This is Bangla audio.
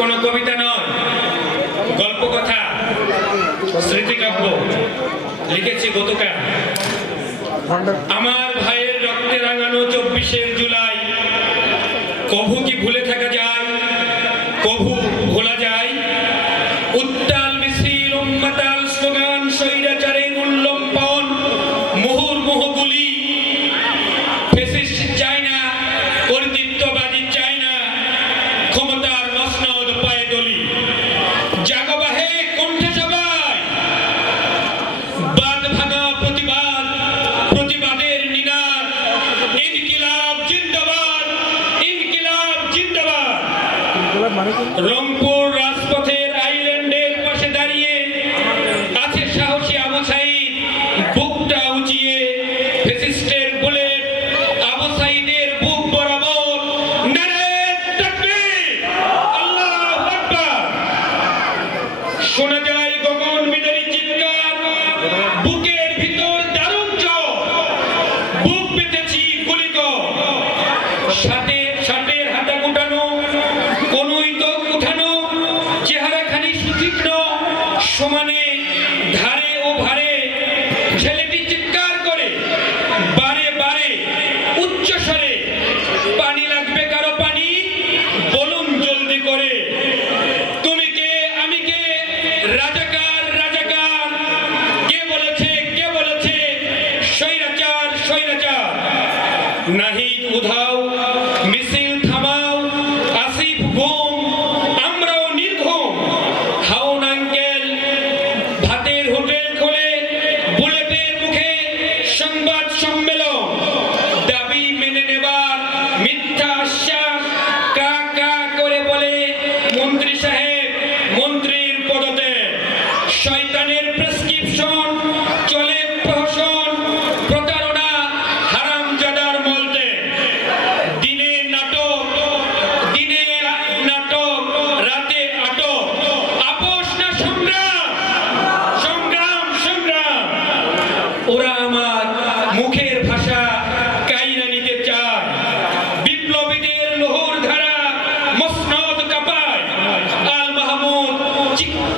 কোনো কবিতা নয়, গল্প কথা, স্মৃতিকাব্য লিখেছি গতকাল। আমার ভাইয়ের রক্তে রাঙানো চব্বিশে জুলাই, কভু কি ভুলে থাকা যায়, কভু ভোলা যায়? উত্তাল, মিছিল, উম্মাতাল, স্লোগান, স্বৈরাচারের উল্লম্পন মুহুর মুহগুলি ফেসিস্ট প্রতিবাদ প্রতিবাদের নিনাদ ইনকিলাব জিন্দাবাদ ইনকিলাব জিন্দাবাদ। মানে রং উধাও, মিছিল থামাও, আসিফ আমরাও নির্ঘুম। হাউন আঙ্কেল ভাতের হোটেল খোলে, বুলেটের মুখে সংবাদ সম্মেলন। দাবি মেনে নেবার মিথ্যা কা কা করে বলে? মন্ত্রী সাহেব, মন্ত্রী logic